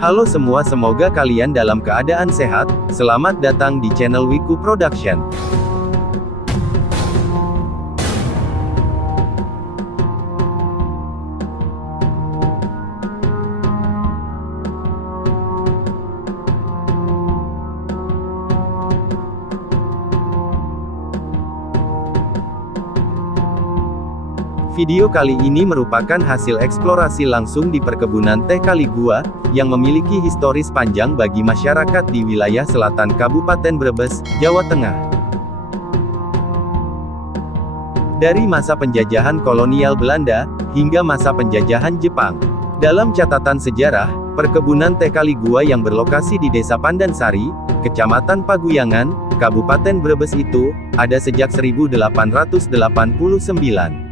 Halo semua, semoga kalian dalam keadaan sehat. Selamat datang di channel Wiku Production. Video kali ini merupakan hasil eksplorasi langsung di perkebunan teh Kali Gua, yang memiliki historis panjang bagi masyarakat di wilayah selatan Kabupaten Brebes, Jawa Tengah. Dari masa penjajahan kolonial Belanda, hingga masa penjajahan Jepang. Dalam catatan sejarah, perkebunan teh Kali Gua yang berlokasi di Desa Pandansari, Kecamatan Paguyangan, Kabupaten Brebes itu, ada sejak 1889.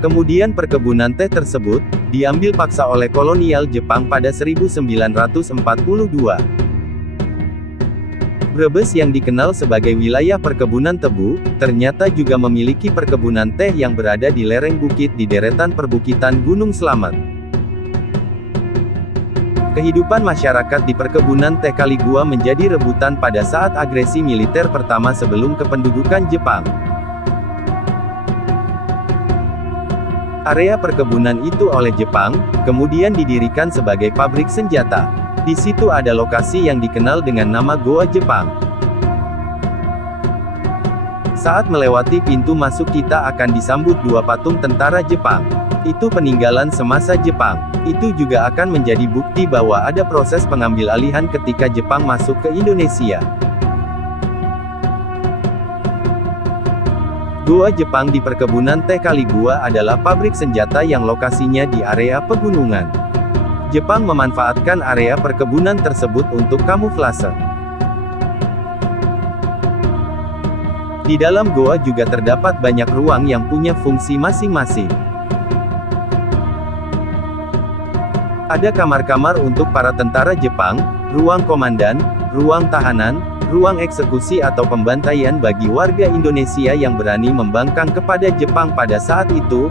Kemudian perkebunan teh tersebut, diambil paksa oleh kolonial Jepang pada 1942. Brebes yang dikenal sebagai wilayah perkebunan tebu, ternyata juga memiliki perkebunan teh yang berada di lereng bukit di deretan perbukitan Gunung Slamet. Kehidupan masyarakat di perkebunan teh Kali Gua menjadi rebutan pada saat agresi militer pertama sebelum kependudukan Jepang. Area perkebunan itu oleh Jepang, kemudian didirikan sebagai pabrik senjata. Di situ ada lokasi yang dikenal dengan nama Goa Jepang. Saat melewati pintu masuk kita akan disambut dua patung tentara Jepang. Itu peninggalan semasa Jepang. Itu juga akan menjadi bukti bahwa ada proses pengambil alihan ketika Jepang masuk ke Indonesia. Goa Jepang di perkebunan teh Kali Gua adalah pabrik senjata yang lokasinya di area pegunungan. Jepang memanfaatkan area perkebunan tersebut untuk kamuflase. Di dalam goa juga terdapat banyak ruang yang punya fungsi masing-masing. Ada kamar-kamar untuk para tentara Jepang, ruang komandan, ruang tahanan, ruang eksekusi atau pembantaian bagi warga Indonesia yang berani membangkang kepada Jepang pada saat itu.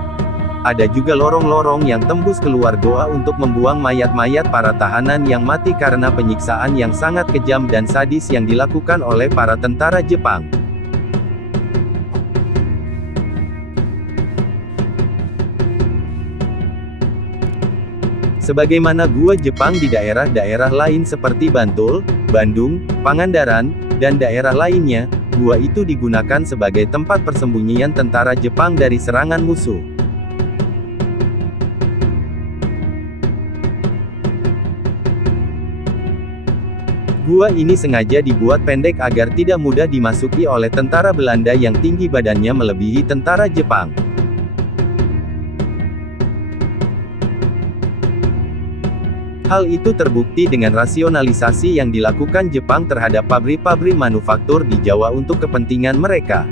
Ada juga lorong-lorong yang tembus keluar goa untuk membuang mayat-mayat para tahanan yang mati karena penyiksaan yang sangat kejam dan sadis yang dilakukan oleh para tentara Jepang. Sebagaimana gua Jepang di daerah-daerah lain seperti Bantul, Bandung, Pangandaran, dan daerah lainnya, gua itu digunakan sebagai tempat persembunyian tentara Jepang dari serangan musuh. Gua ini sengaja dibuat pendek agar tidak mudah dimasuki oleh tentara Belanda yang tinggi badannya melebihi tentara Jepang. Hal itu terbukti dengan rasionalisasi yang dilakukan Jepang terhadap pabrik-pabrik manufaktur di Jawa untuk kepentingan mereka.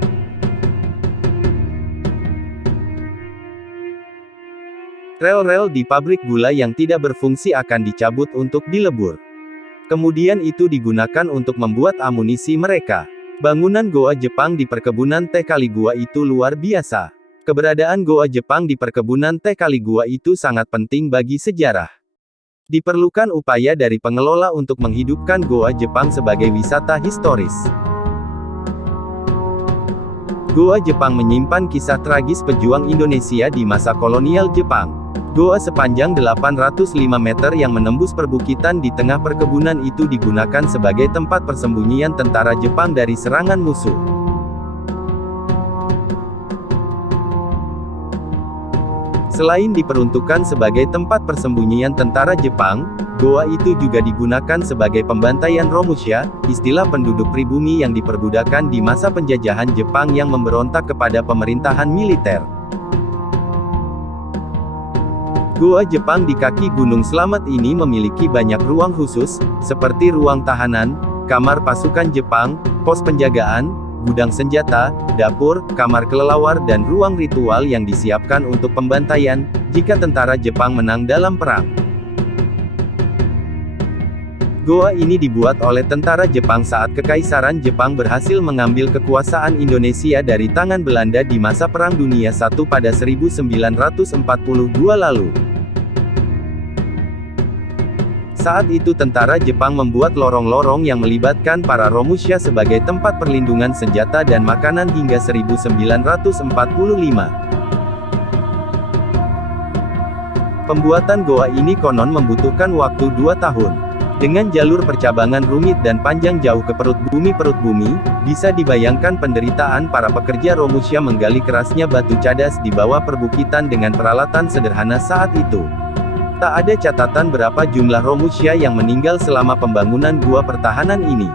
Rel-rel di pabrik gula yang tidak berfungsi akan dicabut untuk dilebur. Kemudian itu digunakan untuk membuat amunisi mereka. Bangunan goa Jepang di perkebunan teh Kali Gua itu luar biasa. Keberadaan goa Jepang di perkebunan teh Kali Gua itu sangat penting bagi sejarah. Diperlukan upaya dari pengelola untuk menghidupkan goa Jepang sebagai wisata historis. Goa Jepang menyimpan kisah tragis pejuang Indonesia di masa kolonial Jepang. Goa sepanjang 805 meter yang menembus perbukitan di tengah perkebunan itu digunakan sebagai tempat persembunyian tentara Jepang dari serangan musuh. Selain diperuntukkan sebagai tempat persembunyian tentara Jepang, goa itu juga digunakan sebagai pembantaian Romusha, istilah penduduk pribumi yang diperbudakan di masa penjajahan Jepang yang memberontak kepada pemerintahan militer. Goa Jepang di kaki Gunung Slamet ini memiliki banyak ruang khusus, seperti ruang tahanan, kamar pasukan Jepang, pos penjagaan, gudang senjata, dapur, kamar kelelawar dan ruang ritual yang disiapkan untuk pembantaian, jika tentara Jepang menang dalam perang. Goa ini dibuat oleh tentara Jepang saat Kekaisaran Jepang berhasil mengambil kekuasaan Indonesia dari tangan Belanda di masa Perang Dunia I pada 1942 lalu. Saat itu tentara Jepang membuat lorong-lorong yang melibatkan para Romusha sebagai tempat perlindungan senjata dan makanan hingga 1945. Pembuatan goa ini konon membutuhkan waktu 2 tahun. Dengan jalur percabangan rumit dan panjang jauh ke perut bumi, bisa dibayangkan penderitaan para pekerja Romusha menggali kerasnya batu cadas di bawah perbukitan dengan peralatan sederhana saat itu. Tak ada catatan berapa jumlah Romusha yang meninggal selama pembangunan gua pertahanan ini.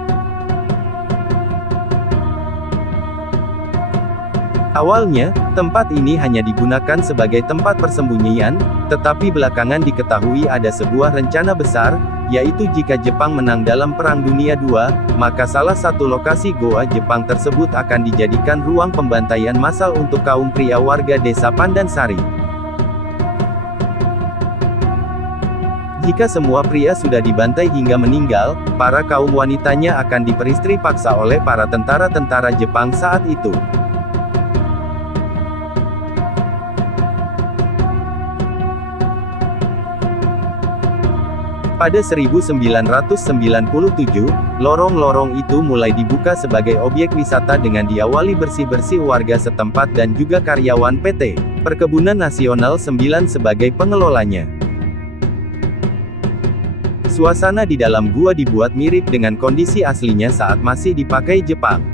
Awalnya, tempat ini hanya digunakan sebagai tempat persembunyian, tetapi belakangan diketahui ada sebuah rencana besar, yaitu jika Jepang menang dalam Perang Dunia II, maka salah satu lokasi goa Jepang tersebut akan dijadikan ruang pembantaian massal untuk kaum pria warga desa Pandansari. Jika semua pria sudah dibantai hingga meninggal, para kaum wanitanya akan diperistri paksa oleh para tentara-tentara Jepang saat itu. Pada 1997, lorong-lorong itu mulai dibuka sebagai objek wisata dengan diawali bersih-bersih warga setempat dan juga karyawan PT Perkebunan Nasional 9 sebagai pengelolanya. Suasana di dalam gua dibuat mirip dengan kondisi aslinya saat masih dipakai Jepang.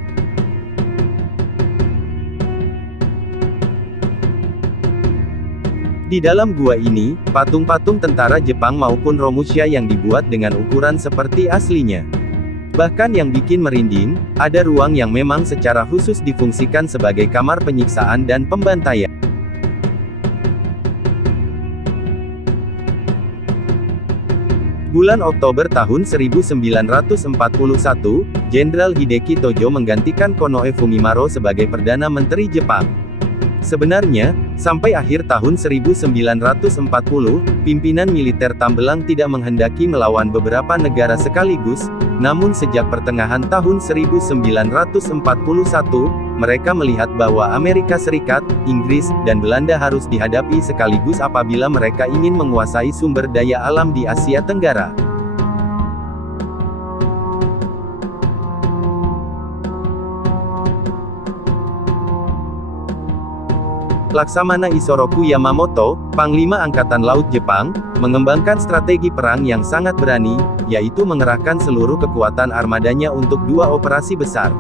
Di dalam gua ini, patung-patung tentara Jepang maupun Romusha yang dibuat dengan ukuran seperti aslinya. Bahkan yang bikin merinding, ada ruang yang memang secara khusus difungsikan sebagai kamar penyiksaan dan pembantaian. Bulan Oktober tahun 1941, Jenderal Hideki Tojo menggantikan Konoe Fumimaro sebagai Perdana Menteri Jepang. Sebenarnya, sampai akhir tahun 1940, pimpinan militer Tambelang tidak menghendaki melawan beberapa negara sekaligus, namun sejak pertengahan tahun 1941, mereka melihat bahwa Amerika Serikat, Inggris, dan Belanda harus dihadapi sekaligus apabila mereka ingin menguasai sumber daya alam di Asia Tenggara. Laksamana Isoroku Yamamoto, Panglima Angkatan Laut Jepang, mengembangkan strategi perang yang sangat berani, yaitu mengerahkan seluruh kekuatan armadanya untuk 2 operasi besar.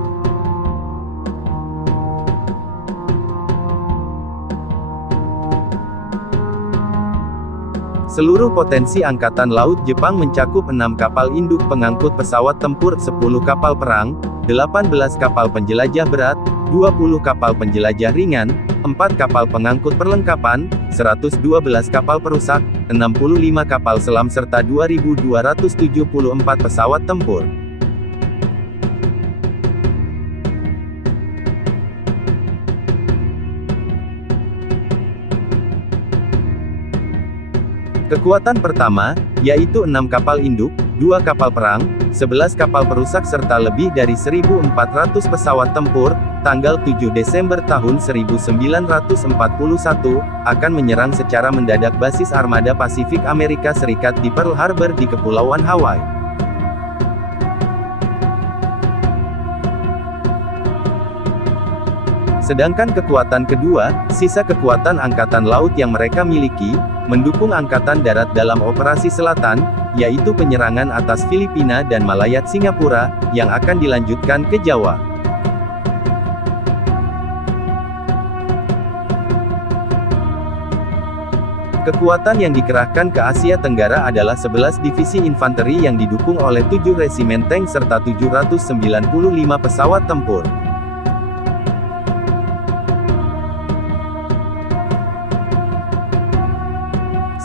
Seluruh potensi Angkatan Laut Jepang mencakup 6 kapal induk pengangkut pesawat tempur, 10 kapal perang, 18 kapal penjelajah berat, 20 kapal penjelajah ringan, 4 kapal pengangkut perlengkapan, 112 kapal perusak, 65 kapal selam serta 2.274 pesawat tempur. Kekuatan pertama, yaitu 6 kapal induk, 2 kapal perang, 11 kapal perusak serta lebih dari 1.400 pesawat tempur, tanggal 7 Desember tahun 1941, akan menyerang secara mendadak basis armada Pasifik Amerika Serikat di Pearl Harbor di Kepulauan Hawaii. Sedangkan kekuatan kedua, sisa kekuatan Angkatan Laut yang mereka miliki, mendukung Angkatan Darat dalam Operasi Selatan, yaitu penyerangan atas Filipina dan Malayat Singapura, yang akan dilanjutkan ke Jawa. Kekuatan yang dikerahkan ke Asia Tenggara adalah 11 divisi infanteri yang didukung oleh 7 resimen tank serta 795 pesawat tempur.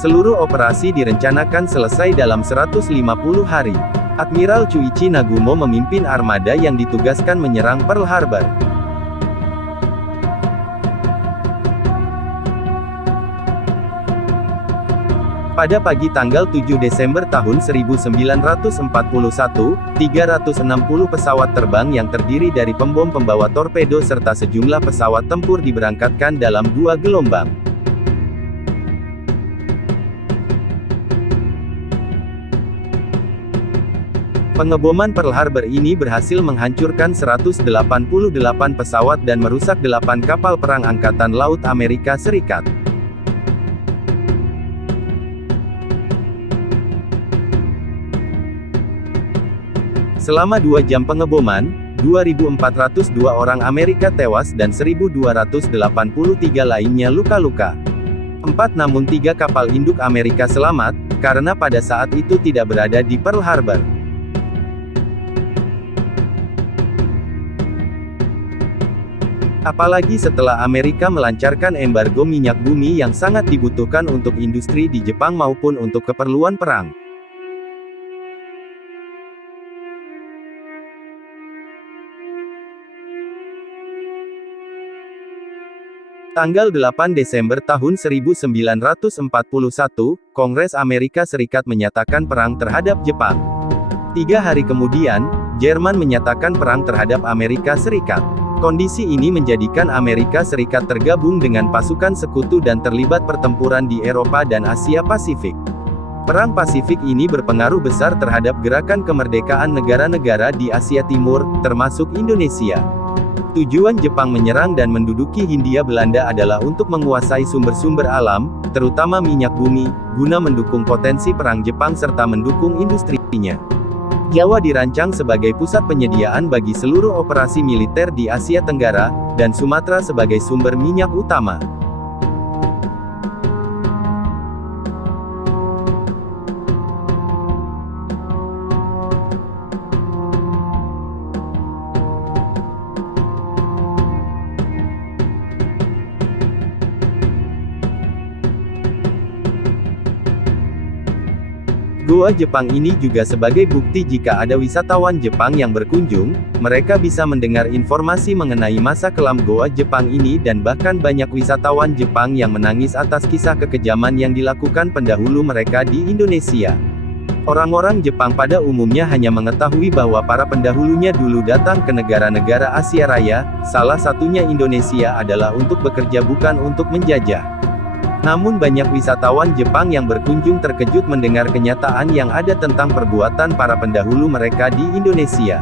Seluruh operasi direncanakan selesai dalam 150 hari. Admiral Chuichi Nagumo memimpin armada yang ditugaskan menyerang Pearl Harbor. Pada pagi tanggal 7 Desember tahun 1941, 360 pesawat terbang yang terdiri dari pembom pembawa torpedo serta sejumlah pesawat tempur diberangkatkan dalam 2 gelombang. Pengeboman Pearl Harbor ini berhasil menghancurkan 188 pesawat dan merusak 8 kapal perang Angkatan Laut Amerika Serikat. Selama 2 jam pengeboman, 2.402 orang Amerika tewas dan 1.283 lainnya luka-luka. Namun 3 kapal induk Amerika selamat, karena pada saat itu tidak berada di Pearl Harbor. Apalagi setelah Amerika melancarkan embargo minyak bumi yang sangat dibutuhkan untuk industri di Jepang maupun untuk keperluan perang. Tanggal 8 Desember tahun 1941, Kongres Amerika Serikat menyatakan perang terhadap Jepang. 3 hari kemudian, Jerman menyatakan perang terhadap Amerika Serikat. Kondisi ini menjadikan Amerika Serikat tergabung dengan pasukan sekutu dan terlibat pertempuran di Eropa dan Asia Pasifik. Perang Pasifik ini berpengaruh besar terhadap gerakan kemerdekaan negara-negara di Asia Timur, termasuk Indonesia. Tujuan Jepang menyerang dan menduduki Hindia Belanda adalah untuk menguasai sumber-sumber alam, terutama minyak bumi, guna mendukung potensi perang Jepang serta mendukung industrinya. Jawa dirancang sebagai pusat penyediaan bagi seluruh operasi militer di Asia Tenggara, dan Sumatera sebagai sumber minyak utama. Goa Jepang ini juga sebagai bukti jika ada wisatawan Jepang yang berkunjung, mereka bisa mendengar informasi mengenai masa kelam Goa Jepang ini dan bahkan banyak wisatawan Jepang yang menangis atas kisah kekejaman yang dilakukan pendahulu mereka di Indonesia. Orang-orang Jepang pada umumnya hanya mengetahui bahwa para pendahulunya dulu datang ke negara-negara Asia Raya, salah satunya Indonesia adalah untuk bekerja bukan untuk menjajah. Namun banyak wisatawan Jepang yang berkunjung terkejut mendengar kenyataan yang ada tentang perbuatan para pendahulu mereka di Indonesia.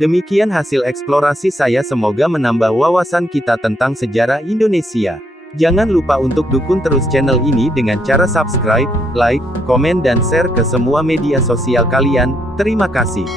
Demikian hasil eksplorasi saya, semoga menambah wawasan kita tentang sejarah Indonesia. Jangan lupa untuk dukung terus channel ini dengan cara subscribe, like, komen dan share ke semua media sosial kalian. Terima kasih.